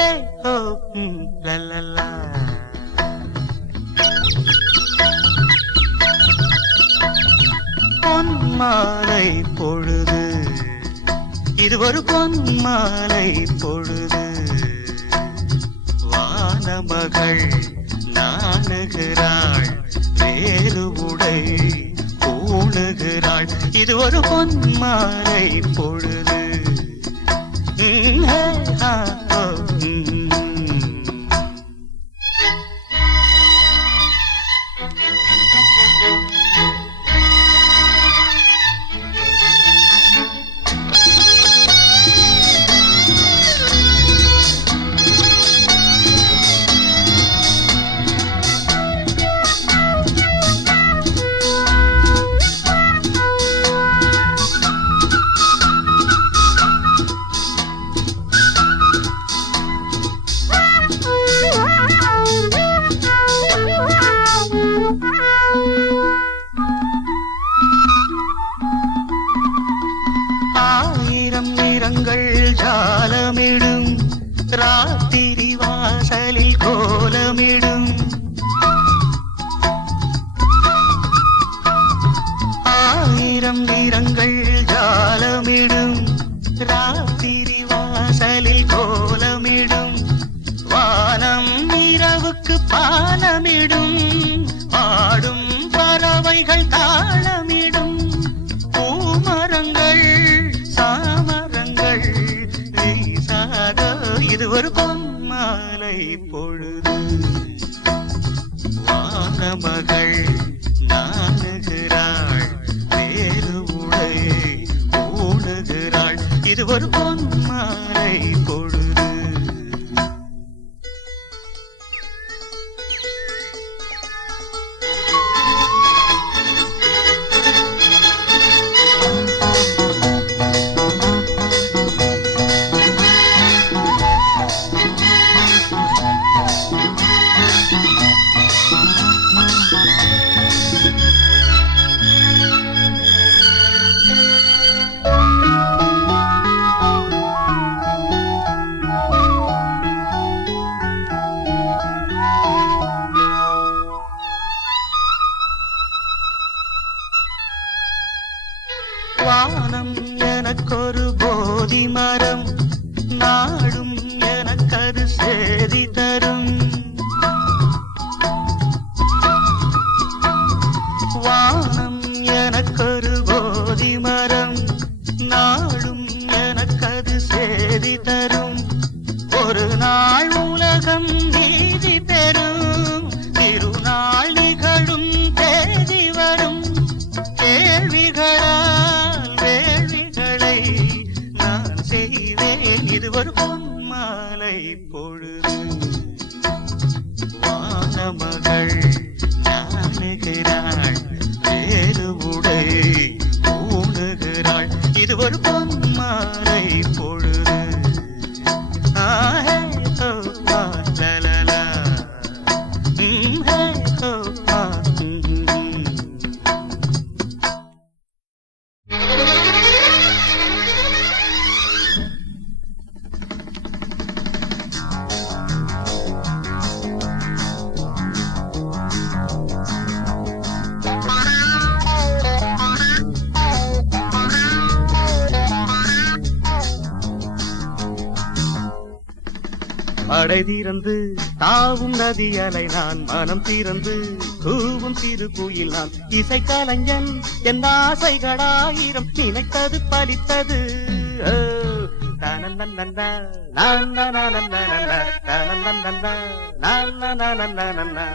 ஹே ஹோ லலலா. பொன்மாலை பொழுது, இது ஒரு பொன்மாலை பொழுது. வானமகள் நாணுகிறாள், வேறு உடை பூணுகிறாள். இது ஒரு பொன்மாலை பொழுது. ஆயிரம் நிறங்கள் ஜாலமிடும், ராத்திரி வாசலில் கோலமிடும். ஆயிரம் நிறங்கள் ஜாலமிடும், ராத்திரி வாசலில் கோலமிடும். வானம் இரவுக்கு பாலமிடும், ஆடும் பறவைகள் தாளமிடும். பூமரங்கள் சாமரங்கள் வீசாதோ, இது ஒரு பொன்மாலை பொழுது. வானமகள் நாணுகிறாள், வேறு உடை பூணுகிறாள். இது ஒரு பொன்மாலை பொழுது. வானம் எனக்கொரு போதி மரம், நாடும் எனக்கது சேதி தரும். வானம் எனக்கொரு போதி மரம், நாடும் எனக்கது சேதி தரும். ஒரு நாள் உலகம் நீதி பெறும், திருநாள் நிகழும் தேதி வரும். கேள்விகளால் வேள்விகளை நான் செய்வேன், இது ஒரு பொன்மாலை பொழுது. வானமகள் நாணுகிறாள், வேறு உடை பூணுகிறாள். இது ஒரு பொன்மாலை பொழுது. ஆஹே ஹோ லலலா. ஹே ஹோ மடை தீரந்து தாவும் நதி அலை நான், மனம் தீரந்து கூவும் சிறு குயில் நான். இசை கலைஞன் என் ஆசைகளாயிரம், நினைத்தது பலித்தது. நன்னா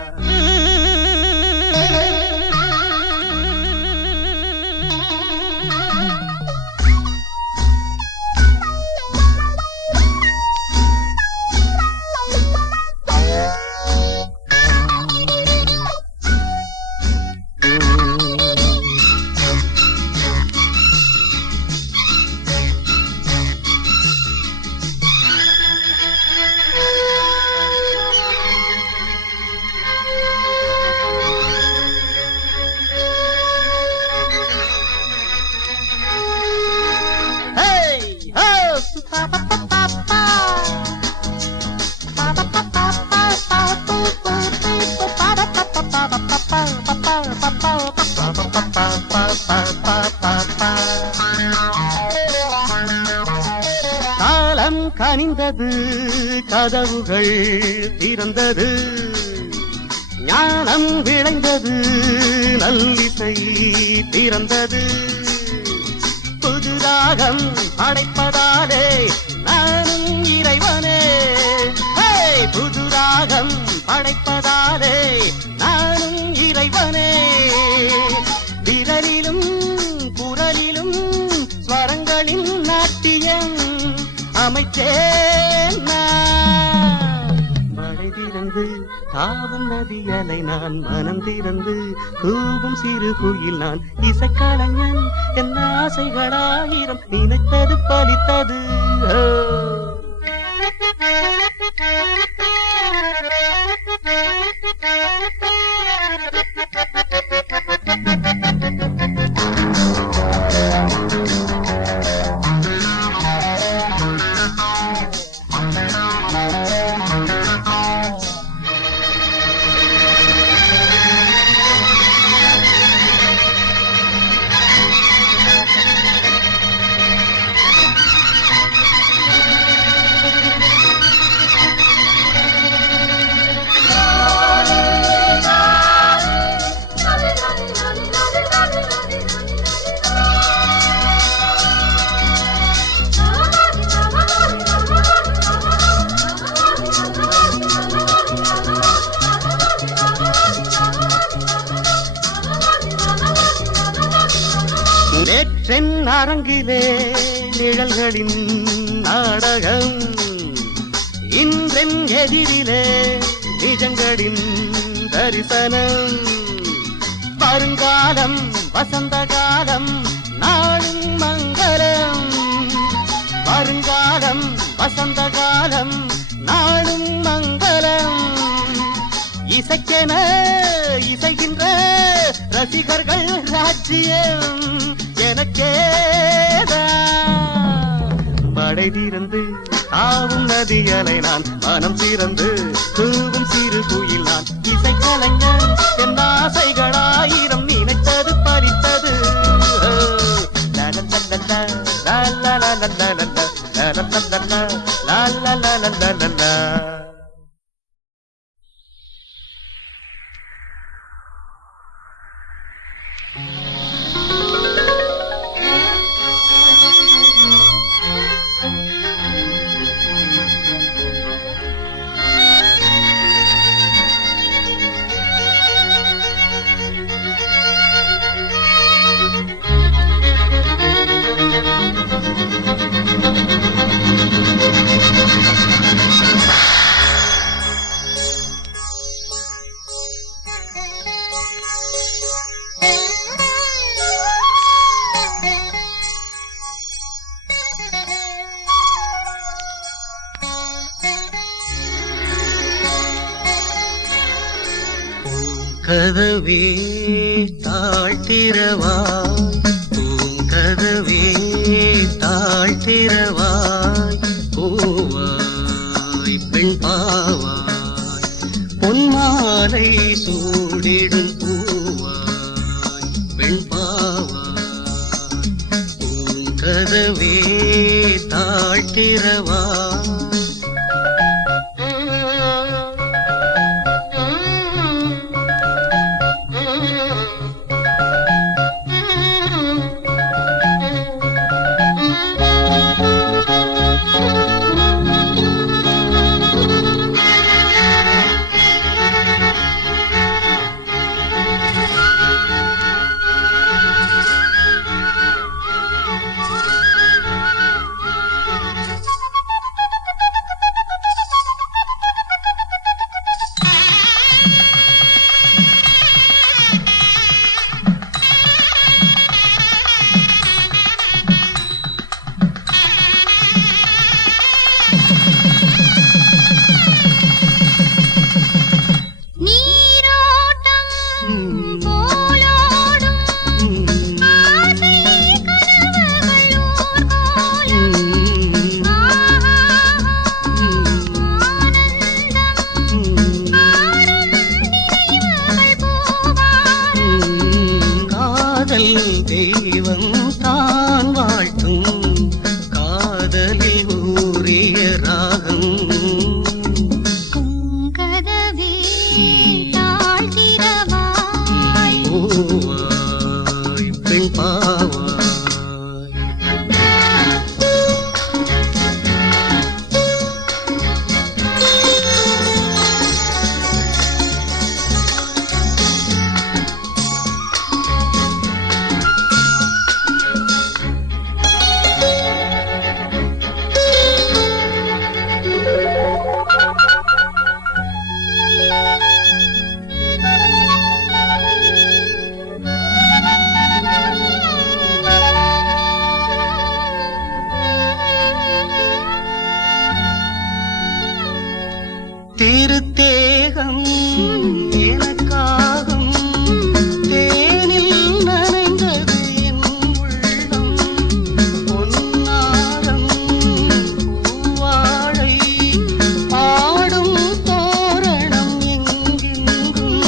கனிந்தது கதவுகள் திறந்தது ஞானம் விளைந்தது நல்லிசை பிறந்தது புது ராகம் படைப்பதாலே நானும் இறைவனே புது ராகம் படைப்பதாலே நானும் இறைவனே விரலிலும் குரலிலும் ஸ்வரங்களின் நாட்டியம் அமைச்சேன் மழை திறந்து தாவும் நதியலை நான் மனம் திறந்து கூவும் சிறு குயில் நான் இசைக்கலைஞன் என் ஆசைகளாயிரம் நினைத்தது பலித்தது நேற்றென் அரங்கிலே நிழல்களின் நாடகம் இன்றென் எதிரிலே நிஜங்களின் தரிசனம் வருங்காலம் வசந்த காலம் நாளும் மங்களம் வருங்காலம் வசந்த காலம் நாளும் மங்களம் இசைக்கென இசைகின்ற ரசிகர்கள் ராஜ்யம் எனக்கேதான் மழை திறந்து தாவும் நதியலை நான் மனம் திறந்து தூவும் சிறு குயில் நான் இசைக்கலைஞன் என் ஆசைகளாயிரம் நினைத்தது பறித்தது கதவே தாழ்த்திரவாய் பூங்கதவே தாழ்த்திரவாய் பூவாய் பெண் பாவாய் பொன்மாலை சூடிடும் பூவாய் பெண் பாவாய் பூங்கதவே தாழ்த்திரவாய் திருத்தேகம் எனக்காகும் தேனில் நனைந்தது என் உள்ளம் பொன்னாரம் பூவாழை ஆடும் தோரணம் எங்கெங்கும்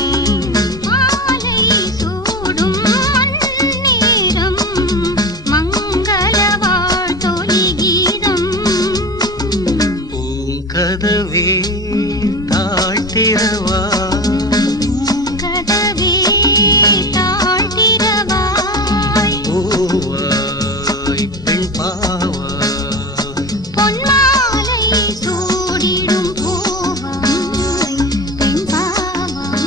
மாலை சூடும் மண்ணீரம் மங்கள வாழ்த்தொலி கீதம் பூங்கதவே தாழ்த்திரவா கதவே தாழ்த்திரவாய் பூவாய் பெண் பாவாய் பொன்மாலை சூடிடும் பூவாய் பெண் பாவாய்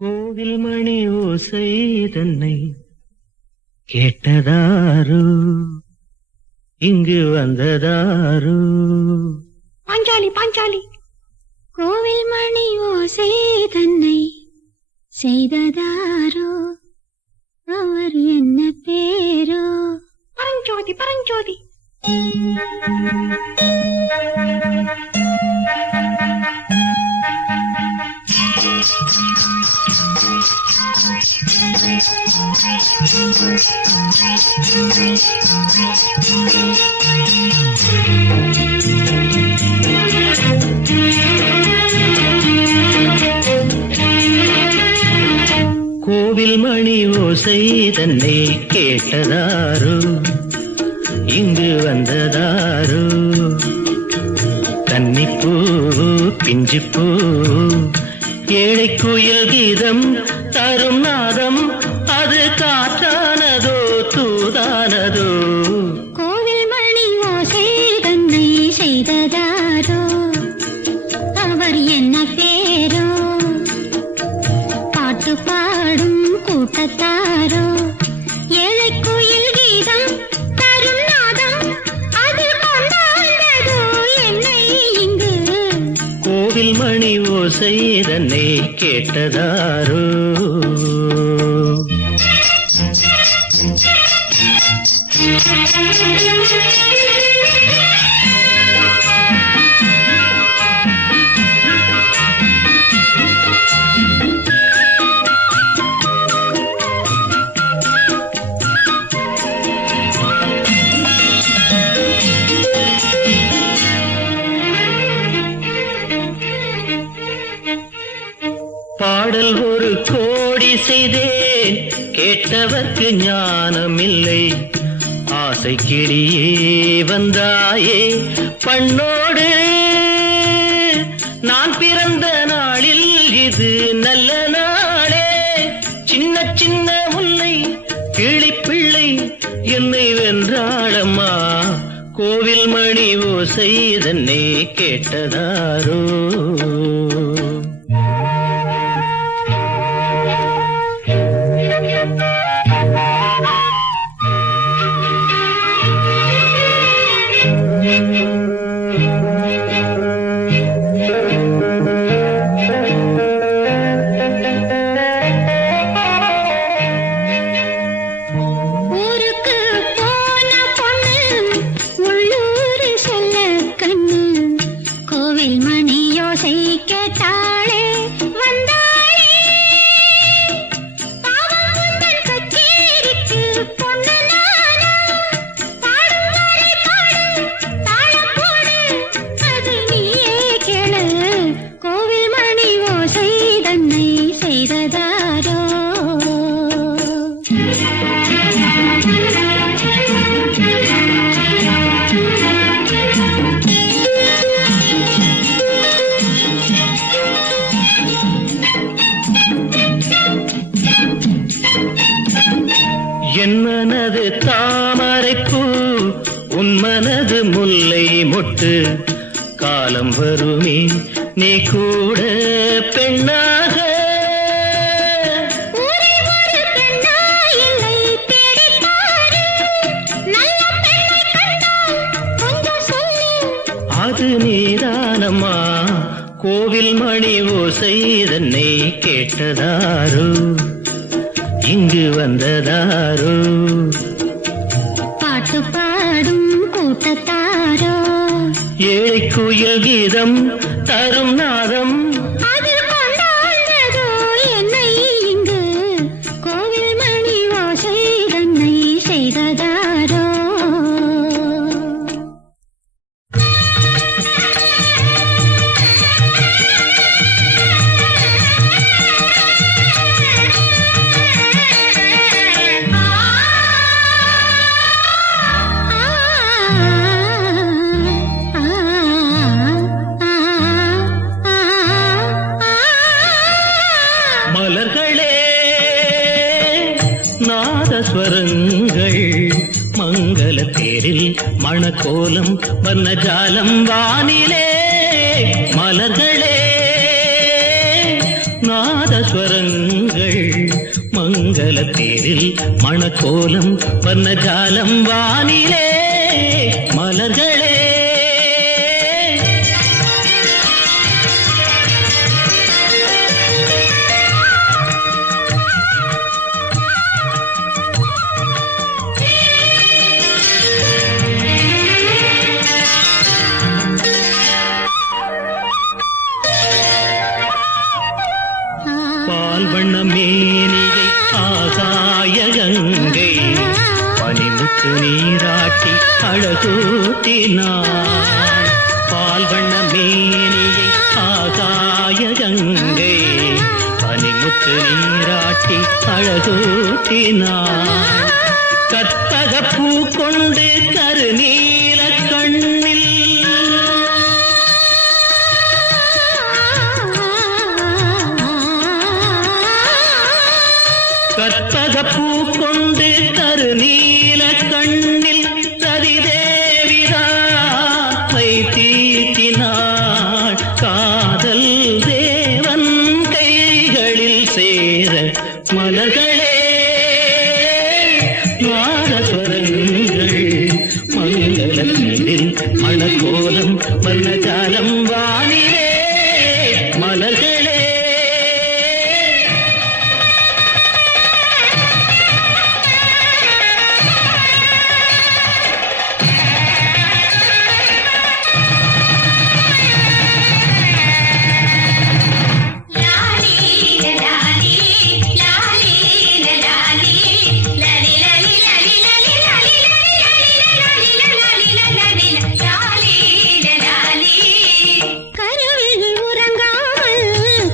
கோவில் மணி ஓசை தன்னை கேட்டதாரு இங்கு வந்ததாரு பாஞ்சாலி பாஞ்சாலி கோவில் மணி ஓசை தன்னை செய்ததாரோ அவர் என்ன பேரோ பரஞ்சோதி பரஞ்சோதி கோவில் மணி ஓசை தன்னை கேட்டதாரு இங்கு வந்ததாரு கன்னிப்பூ பிஞ்சிப்பூ ஏழை குயில் கீதம் தரும் நாதம் அது காற்றானதோ தூதானதோ கோவில் மணி ஓசை தன்னை செய்ததாரோ அவர் என்ன பேரோ பாட்டு பாடும் கூட்டத்தாரோ ஏழை குயில் கீதம் தரும் நாதம் அது கொண்டாடுதோ என்னை இங்கு கோவில் மணி ஓசை தன்னை கேட்டதாரோ பாடல் ஒரு கோடி செய்தேன் கேட்டவர்க்கு ஞானமில்லை ஆசை கிளியே வந்தாயே பண்ணோடு நான் பிறந்த நாளில் இது நல்ல நாளே சின்ன சின்ன முல்லை கிளிப்பிள்ளை என்னை வென்றாளம்மா கோவில் மணி ஓசை தன்னை கேட்டதாரோ ஊருக்கு போன பொண்ணு உள்ளூர் செல்ல கண்ணு கோவில் மணி யோசை கேட்டாளே வந்தாளே பாவம் உந்தன் கச்சேரிக்கு பொண்ணு நானா பாடும் வரை பாடு தாளம் போடு அது நீயே கேளு கோவில் மணி ஓசை தன்னை செய்ததாரோ என் மனது தாமரைப்பூ உன் மனது முல்லை மொட்டு காலம் வருமே நீ கூட பெண்ணாக ஊரை ஒரு பெண்ணா இல்லை தேடிப் பாரு நல்ல பெண்ணை கண்டால் கொஞ்சம் சொல்லு அது நீதானம்மா கோவில் மணி ஓசை தன்னை கேட்ட கேட்டதாரோ இங்கு வந்ததாரோ பாட்டு பாடும் கூட்டத்தாரோ ஏழை குயில் கீதம் தரும் நாதம் அதில் கொண்டாடுறதோ என்னை இங்கு கோவில் மணி ஓசை தன்னை செய்ததாரோ மலர்களே நாதஸ்வரங்கள் மங்கள தேரில் மணக்கோலம் வர்ணஜாலம் வானிலே மலர்களே நாதஸ்வரங்கள் மங்கள தேரில் மணக்கோலம் வர்ணஜாலம் வானிலே மலர்களே பால்வண்ண மேனியை ஆகாய கங்கை பனிமுத்து நீராட்டி அழகூட்டினாள் பால்வண்ண மேனியை ஆகாய கங்கை பனிமுத்து நீராட்டி அழகூட்டினாள் கற்பக பூ கொண்டு கருநீல கண்ணில் கற்பக பூ கொண்டு கருநீல கண்ணில் சரிதேவிதாய் தீட்டினாள் காதல் தேவன் கைகளில் சேர மலர்களே நாதஸ்வரங்கள் மங்களத்தில் மணக்கோலம் வர்ணஜாலம் வானிலே மலர்களே கருவில் உறங்காமல்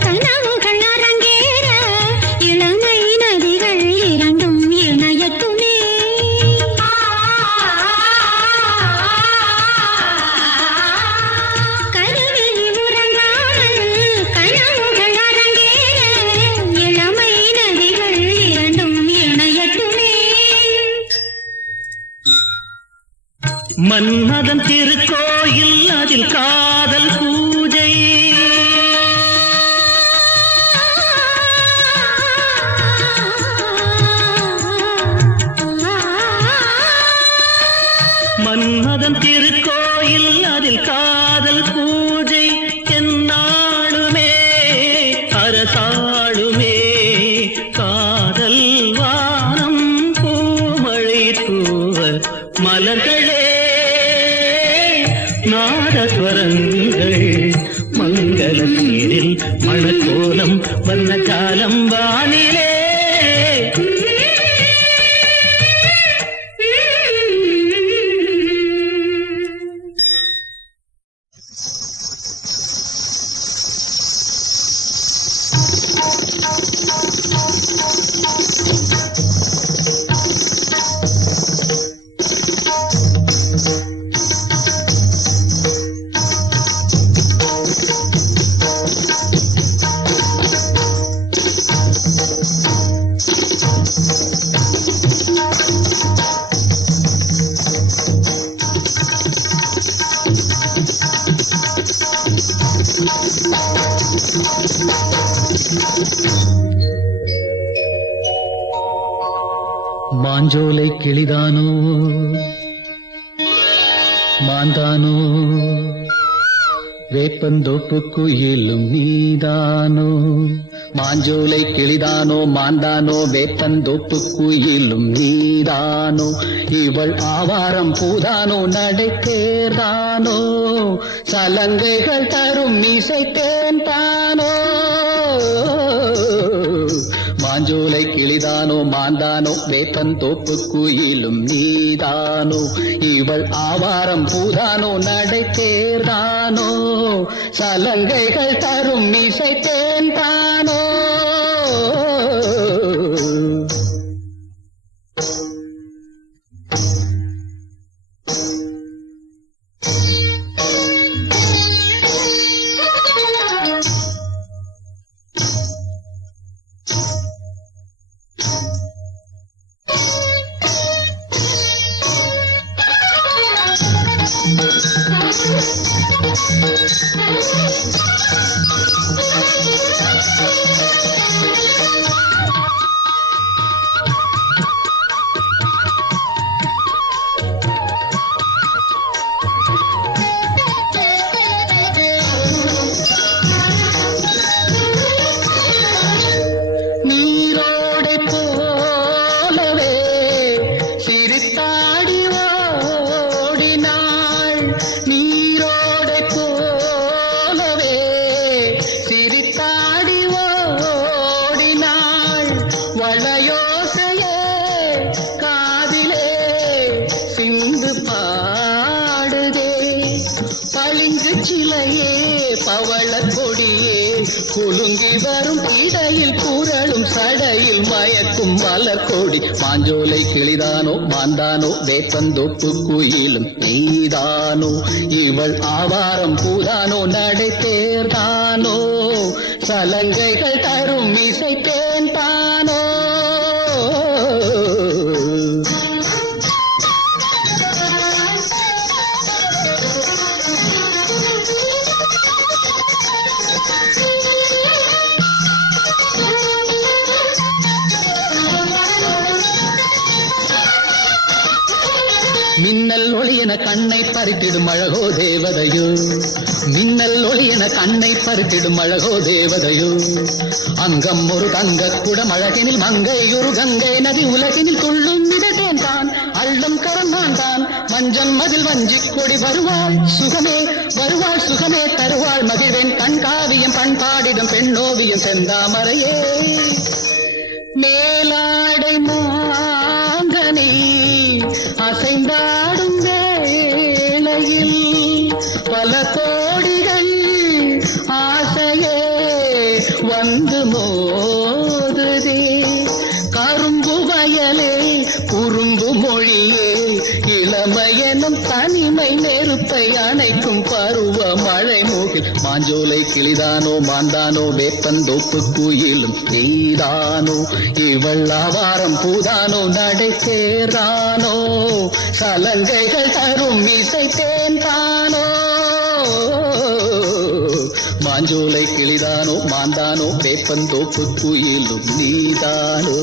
கனவுகள் அரங்கேற இளமை நதிகள் இரண்டும் இணையட்டுமே கருவில் உறங்காமல் கனவுகள் அரங்கேற இளமை நதிகள் இரண்டும் இணையட்டுமே மன்மதன் திருக்கோயில் அதில் காதல் பூஜை மன்மதன் திருக்கோயில் அதில் காதல் பூஜை என்னாளுமே அரசாளுமே காதல் வானம் பூமழை தூவ மலர்களே நாதஸ்வரங்கள் மங்கள தேரில் மணக்கோலம் வர்ணஜாலம் வானிலே மாஞ்சோலை கிளிதானோ மாந்தானோ வேப்பந்தோப்பு குயிலும் நீதானோ மாஞ்சோலை கிளிதானோ மாந்தானோ வேப்பந்தோப்பு குயிலும் நீதானோ இவள் ஆவாரம் பூதானோ நடைத்தேர்தானோ சலங்கைகள் தரும் இசை தேன் தானோ மாஞ்சோலை கிளிதானோ மாந்தானோ வேப்பந்தோப்பு குயிலும் நீதானோ இவள் ஆவாரம் பூதானோ நடைத்தேர்தானோ சலங்கைகள் தரும் இசை தேன் தானோ வளையோசையே காதிலே சிந்து பாடுதே பளிங்கு சிலையே பவள கொடியே குலுங்கி வரும் இடையில் புரளும் சடையில் மயக்கும் மலர்கொடி மாஞ்சோலை கிளிதானோ மாந்தானோ வேப்பந்தோப்பு குயிலும் நீதானோ இவள் ஆவாரம் பூதானோ நடைத்தேர்தானோ சலங்கைகள் தரும் இசை தேன் தானோ மின்னல் ஒளியன கண்ணை பறித்திடும் அழகோ தேவதையோ மின்னல் ஒளியன கண்ணை பறித்திடும் அழகோ தேவதையோ அங்கம் ஒரு தங்க குடம் அழகினில் மங்கை ஒரு கங்கை நதி உலகினில் துள்ளும் மிதட்டேன் தான் அள்ளும் கரந்தான் தான் மஞ்சம் மதில் வஞ்சிக் கொடி வருவாள் சுகமே தருவாள் மகிழ்வேன் கண்காவியம் பண்பாடிடும் பெண்ணோவியம் செந்தாமரையே மேலாடை மாங்கனி அசைந்தாடும் வேளையில் பல கோடிகள் ஆசையே வந்து மோதுதே கரும்பு வயலே குறும்பு மொழியே இளமையெனும் தனிமை நெருப்பை அணைக்கும் பருவ மழை மூகில் மாஞ்சோலை கிளிதானோ மாந்தானோ வேப்பந்தோப்பு குயிலும் நீதானோ இவள் ஆவாரம் பூதானோ நடைத்தேரானோ சலங்கைகள் தரும் இசை தேன் தானோ மாஞ்சோலை கிளிதானோ மாந்தானோ வேப்பந்தோப்பு குயிலும் நீதானோ